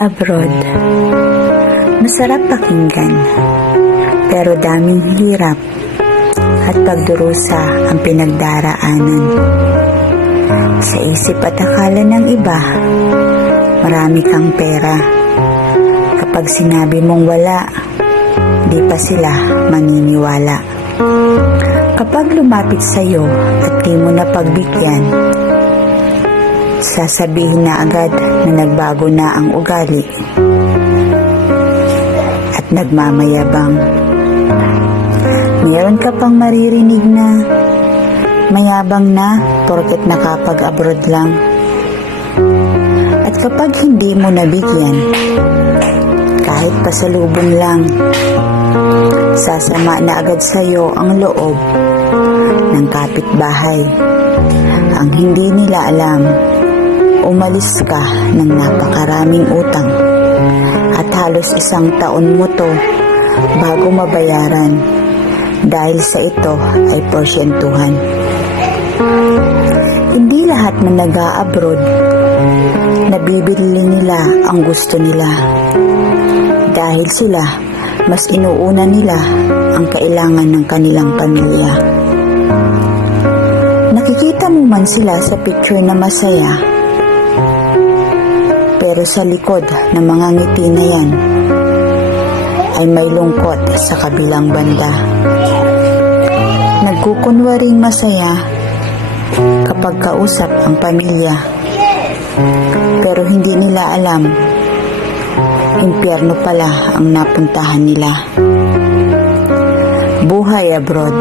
Abroad. Masarap pakinggan, pero daming hirap at pagdurusa ang pinagdaraanan. Sa isip at akala ng iba, marami kang pera. Kapag sinabi mong wala, di pa sila maniniwala. Kapag lumapit sa'yo at di mo na pagbigyan, sasabihin na agad na nagbago na ang ugali at nagmamayabang. Meron ka pang maririnig na mayabang na porket nakapag-abroad lang. At kapag hindi mo nabigyan, kahit pasalubong lang, sasama na agad sa'yo ang loob ng kapitbahay. Ang hindi nila alam, umalis ka ng napakaraming utang at halos 1 taon mo to bago mabayaran dahil sa ito ay porsyentuhan. Hindi lahat na nag-a-abroad nabibili nila ang gusto nila dahil sila mas inuuna nila ang kailangan ng kanilang pamilya. Nakikita mo man sila sa picture na masaya, pero sa likod ng mga ngiti na yan ay may lungkot sa kabilang banda. Nagkukunwaring masaya kapag kausap ang pamilya, pero hindi nila alam, impyerno pala ang napuntahan nila. Buhay abroad.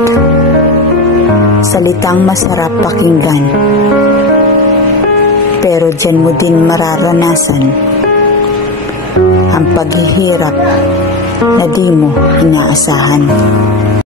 Salitang masarap pakinggan, pero dyan mo din mararanasan ang paghihirap na di mo inaasahan.